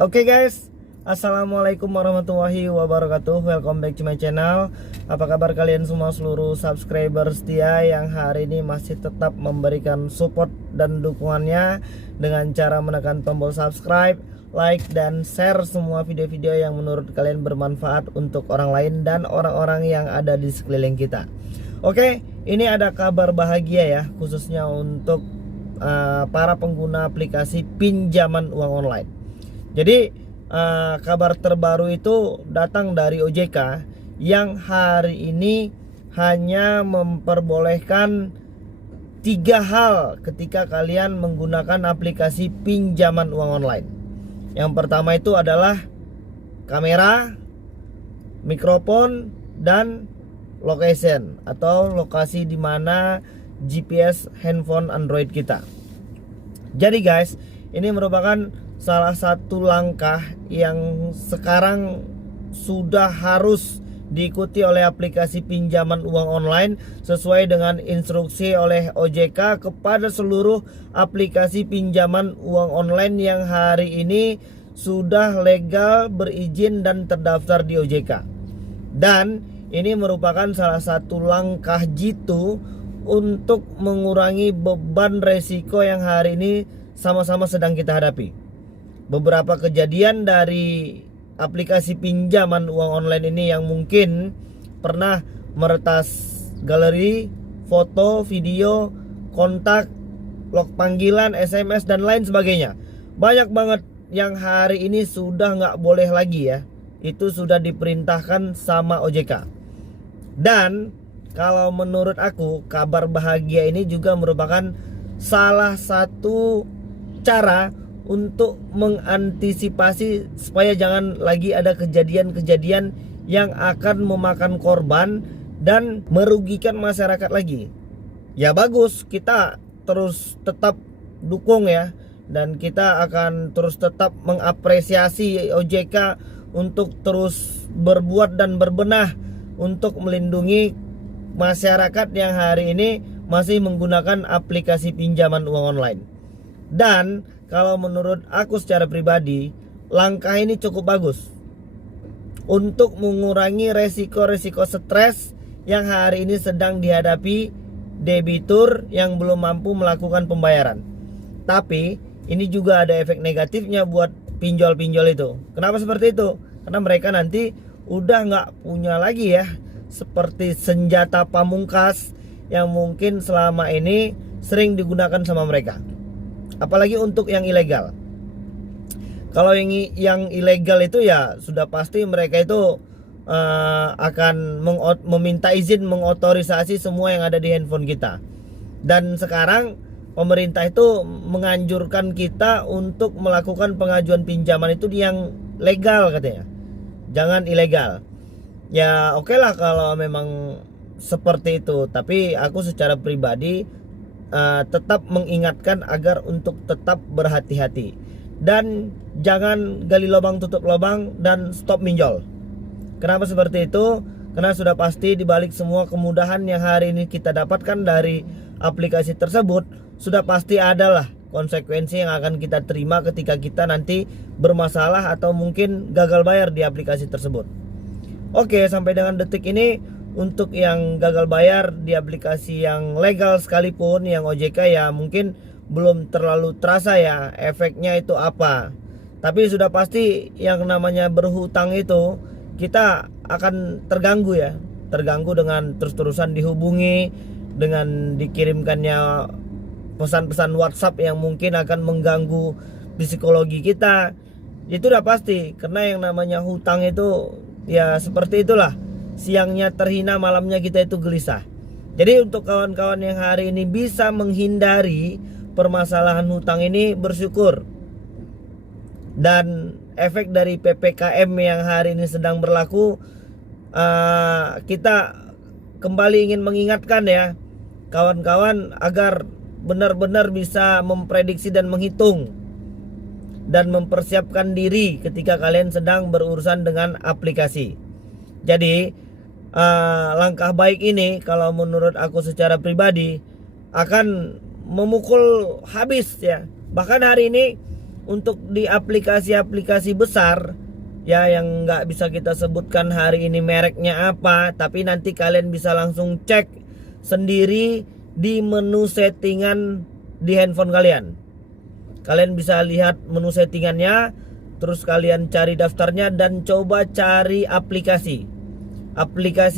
Oke guys, assalamualaikum warahmatullahi wabarakatuh. Welcome back to my channel. Apa kabar kalian semua seluruh subscriber setia yang hari ini masih tetap memberikan support dan dukungannya dengan cara menekan tombol subscribe, like, dan share semua video-video yang menurut kalian bermanfaat untuk orang lain dan orang-orang yang ada di sekeliling kita. Oke, ini ada kabar bahagia ya, khususnya untuk para pengguna aplikasi pinjaman uang online. Jadi kabar terbaru itu datang dari OJK yang hari ini hanya memperbolehkan 3 hal ketika kalian menggunakan aplikasi pinjaman uang online. Yang pertama itu adalah kamera, mikrofon, dan location atau lokasi di mana GPS handphone Android kita. Jadi guys, ini merupakan salah satu langkah yang sekarang sudah harus diikuti oleh aplikasi pinjaman uang online sesuai dengan instruksi oleh OJK kepada seluruh aplikasi pinjaman uang online yang hari ini sudah legal, berizin, dan terdaftar di OJK. Dan ini merupakan salah satu langkah jitu untuk mengurangi beban resiko yang hari ini sama-sama sedang kita hadapi. Beberapa kejadian dari aplikasi pinjaman uang online ini yang mungkin pernah meretas galeri, foto, video, kontak, log panggilan, SMS, dan lain sebagainya. Banyak banget yang hari ini sudah nggak boleh lagi ya. Itu sudah diperintahkan sama OJK. Dan kalau menurut aku, kabar bahagia ini juga merupakan salah satu cara untuk mengantisipasi supaya jangan lagi ada kejadian-kejadian yang akan memakan korban dan merugikan masyarakat lagi. Ya bagus, kita terus tetap dukung ya, dan kita akan terus tetap mengapresiasi OJK untuk terus berbuat dan berbenah untuk melindungi masyarakat yang hari ini masih menggunakan aplikasi pinjaman uang online. Dan kalau menurut aku secara pribadi, langkah ini cukup bagus untuk mengurangi resiko-resiko stres yang hari ini sedang dihadapi debitur yang belum mampu melakukan pembayaran. Tapi ini juga ada efek negatifnya buat pinjol-pinjol itu. Kenapa seperti itu? Karena mereka nanti udah nggak punya lagi ya seperti senjata pamungkas yang mungkin selama ini sering digunakan sama mereka. Apalagi untuk yang ilegal. Kalau yang ilegal itu ya sudah pasti mereka itu akan meminta izin mengotorisasi semua yang ada di handphone kita. Dan sekarang pemerintah itu menganjurkan kita untuk melakukan pengajuan pinjaman itu yang legal katanya. Jangan ilegal. Ya oke lah kalau memang seperti itu. Tapi aku secara pribadi tetap mengingatkan agar untuk tetap berhati-hati dan jangan gali lubang tutup lubang dan stop minjol. Kenapa seperti itu? Karena sudah pasti dibalik semua kemudahan yang hari ini kita dapatkan dari aplikasi tersebut, sudah pasti adalah konsekuensi yang akan kita terima ketika kita nanti bermasalah atau mungkin gagal bayar di aplikasi tersebut. Oke, sampai dengan detik ini untuk yang gagal bayar di aplikasi yang legal sekalipun yang OJK ya mungkin belum terlalu terasa ya efeknya itu apa. Tapi sudah pasti yang namanya berhutang itu kita akan terganggu ya. Terganggu dengan terus-terusan dihubungi, dengan dikirimkannya pesan-pesan WhatsApp yang mungkin akan mengganggu psikologi kita. Itu udah pasti, karena yang namanya hutang itu ya seperti itulah. Siangnya terhina, malamnya kita itu gelisah. Jadi untuk kawan-kawan yang hari ini bisa menghindari permasalahan hutang ini, bersyukur. Dan efek dari PPKM yang hari ini sedang berlaku, kita kembali ingin mengingatkan ya kawan-kawan agar benar-benar bisa memprediksi dan menghitung dan mempersiapkan diri ketika kalian sedang berurusan dengan aplikasi. Jadi langkah baik ini kalau menurut aku secara pribadi akan memukul habis ya. Bahkan hari ini untuk di aplikasi-aplikasi besar ya, yang nggak bisa kita sebutkan hari ini mereknya apa, tapi nanti kalian bisa langsung cek sendiri di menu settingan di handphone kalian. Kalian bisa lihat menu settingannya, terus kalian cari daftarnya dan coba cari aplikasi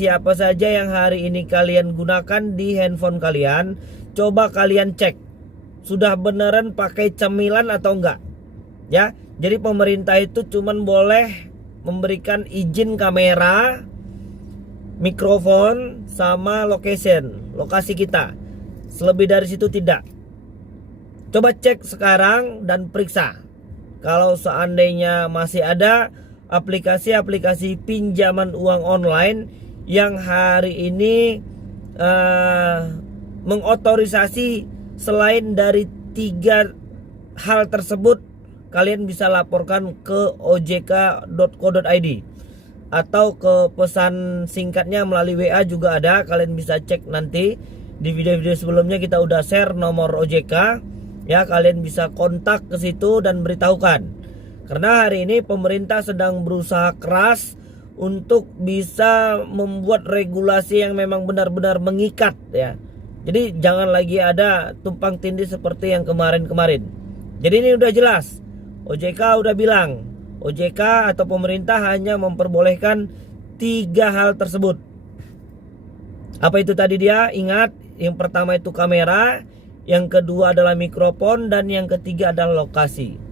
apa saja yang hari ini kalian gunakan di handphone kalian. Coba kalian cek sudah beneran pakai cemilan atau enggak ya. Jadi pemerintah itu cuman boleh memberikan izin kamera, mikrofon, sama lokasi kita. Selebih dari situ tidak. Coba cek sekarang dan periksa. Kalau seandainya masih ada aplikasi-aplikasi pinjaman uang online yang hari ini mengotorisasi selain dari 3 hal tersebut, kalian bisa laporkan ke ojk.co.id atau ke pesan singkatnya melalui WA juga ada. Kalian bisa cek nanti di video-video sebelumnya, kita udah share nomor OJK ya. Kalian bisa kontak ke situ dan beritahukan. Karena hari ini pemerintah sedang berusaha keras untuk bisa membuat regulasi yang memang benar-benar mengikat ya. Jadi jangan lagi ada tumpang tindih seperti yang kemarin-kemarin. Jadi ini udah jelas. OJK udah bilang, OJK atau pemerintah hanya memperbolehkan 3 hal tersebut. Apa itu tadi dia? Ingat, yang pertama itu kamera, yang kedua adalah mikrofon, dan yang ketiga adalah lokasi.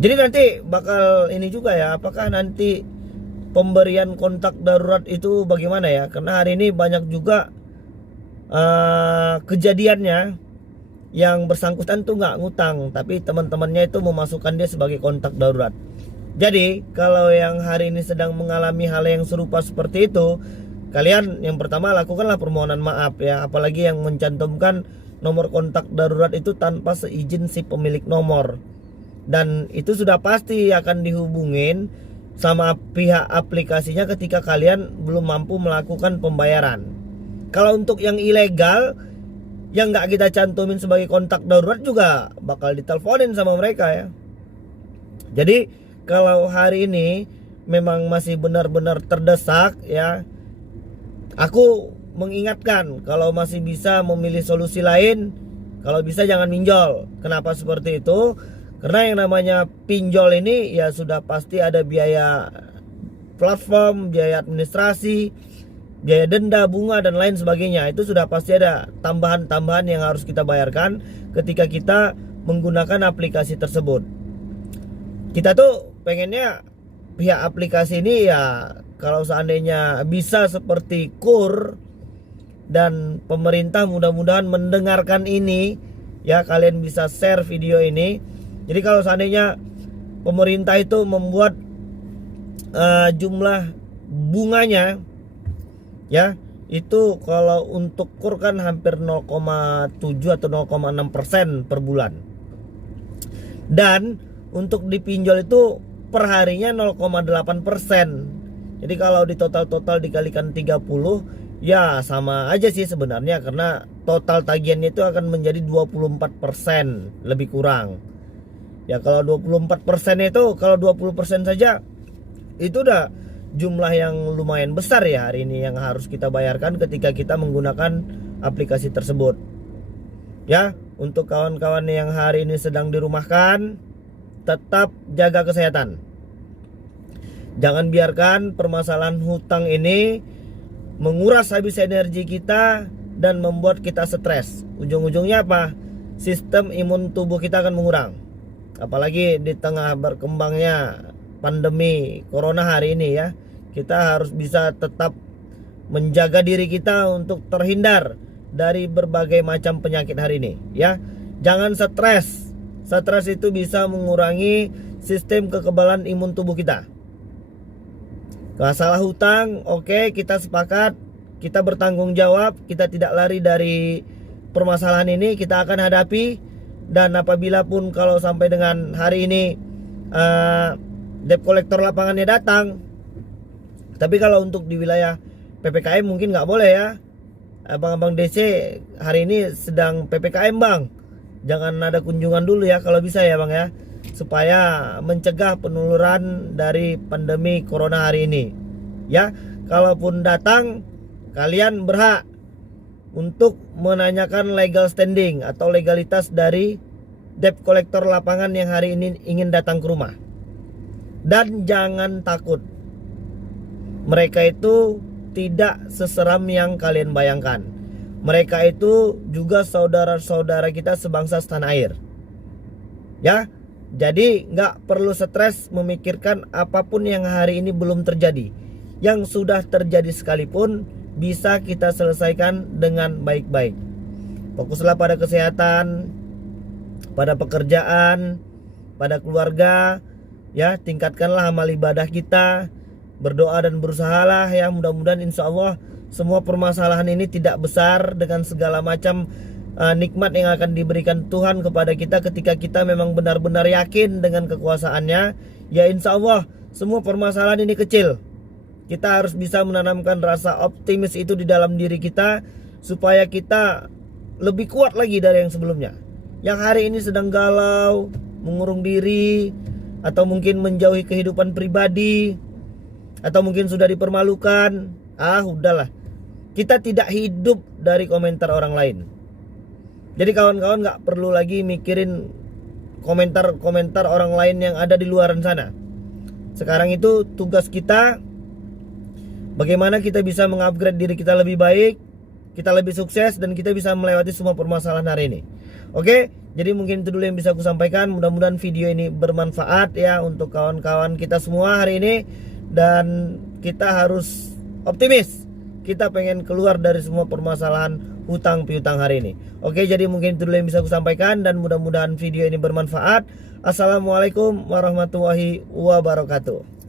Jadi nanti bakal ini juga ya, apakah nanti pemberian kontak darurat itu bagaimana ya? Karena hari ini banyak juga kejadiannya yang bersangkutan tuh nggak ngutang, tapi teman-temannya itu memasukkan dia sebagai kontak darurat. Jadi kalau yang hari ini sedang mengalami hal yang serupa seperti itu, kalian yang pertama lakukanlah permohonan maaf ya. Apalagi yang mencantumkan nomor kontak darurat itu tanpa seizin si pemilik nomor. Dan itu sudah pasti akan dihubungin sama pihak aplikasinya ketika kalian belum mampu melakukan pembayaran. Kalau untuk yang ilegal yang nggak kita cantumin sebagai kontak darurat juga bakal diteleponin sama mereka ya. Jadi kalau hari ini memang masih benar-benar terdesak ya, aku mengingatkan kalau masih bisa memilih solusi lain, kalau bisa jangan pinjol. Kenapa seperti itu? Karena yang namanya pinjol ini ya sudah pasti ada biaya platform, biaya administrasi, biaya denda, bunga, dan lain sebagainya. Itu sudah pasti ada tambahan-tambahan yang harus kita bayarkan ketika kita menggunakan aplikasi tersebut. Kita tuh pengennya pihak aplikasi ini ya kalau seandainya bisa seperti KUR, dan pemerintah mudah-mudahan mendengarkan ini ya. Kalian bisa share video ini. Jadi kalau seandainya pemerintah itu membuat jumlah bunganya ya, itu kalau untuk KUR kan hampir 0,7 atau 0,6% per bulan. Dan untuk dipinjol itu per harinya 0,8%. Jadi kalau di total dikalikan 30 ya sama aja sih sebenarnya, karena total tagihannya itu akan menjadi 24% lebih kurang. Ya kalau 24% itu, kalau 20% saja itu udah jumlah yang lumayan besar ya hari ini yang harus kita bayarkan ketika kita menggunakan aplikasi tersebut. Ya, untuk kawan-kawan yang hari ini sedang dirumahkan, tetap jaga kesehatan. Jangan biarkan permasalahan hutang ini menguras habis energi kita dan membuat kita stres. Ujung-ujungnya apa? Sistem imun tubuh kita akan mengurang. Apalagi di tengah berkembangnya pandemi corona hari ini ya. Kita harus bisa tetap menjaga diri kita untuk terhindar dari berbagai macam penyakit hari ini ya. Jangan stres. Stres itu bisa mengurangi sistem kekebalan imun tubuh kita. Masalah hutang, oke, kita sepakat, kita bertanggung jawab, kita tidak lari dari permasalahan ini, kita akan hadapi. Dan apabila pun kalau sampai dengan hari ini debt collector lapangannya datang, tapi kalau untuk di wilayah PPKM mungkin nggak boleh ya. Abang-abang DC hari ini sedang PPKM bang, jangan ada kunjungan dulu ya kalau bisa ya Bang ya, supaya mencegah penularan dari pandemi corona hari ini. Ya, kalaupun datang, kalian berhak untuk menanyakan legal standing atau legalitas dari debt collector lapangan yang hari ini ingin datang ke rumah. Dan jangan takut, mereka itu tidak seseram yang kalian bayangkan. Mereka itu juga saudara-saudara kita sebangsa setanah air. Ya, jadi nggak perlu stres memikirkan apapun yang hari ini belum terjadi. Yang sudah terjadi sekalipun bisa kita selesaikan dengan baik-baik. Fokuslah pada kesehatan, pada pekerjaan, pada keluarga, ya, tingkatkanlah amal ibadah kita, berdoa dan berusahalah ya, mudah-mudahan insya Allah semua permasalahan ini tidak besar dengan segala macam nikmat yang akan diberikan Tuhan kepada kita ketika kita memang benar-benar yakin dengan kekuasaannya. Ya insya Allah semua permasalahan ini kecil. Kita harus bisa menanamkan rasa optimis itu di dalam diri kita supaya kita lebih kuat lagi dari yang sebelumnya. Yang hari ini sedang galau, mengurung diri, atau mungkin menjauhi kehidupan pribadi, atau mungkin sudah dipermalukan, udahlah. Kita tidak hidup dari komentar orang lain. Jadi kawan-kawan gak perlu lagi mikirin komentar-komentar orang lain yang ada di luaran sana. Sekarang itu tugas kita, bagaimana kita bisa mengupgrade diri kita lebih baik, kita lebih sukses, dan kita bisa melewati semua permasalahan hari ini. Oke, jadi mungkin itu dulu yang bisa aku sampaikan. Mudah-mudahan video ini bermanfaat ya untuk kawan-kawan kita semua hari ini. Dan kita harus optimis, kita pengen keluar dari semua permasalahan hutang piutang hari ini. Oke, jadi mungkin itu dulu yang bisa aku sampaikan, dan mudah-mudahan video ini bermanfaat. Assalamualaikum warahmatullahi wabarakatuh.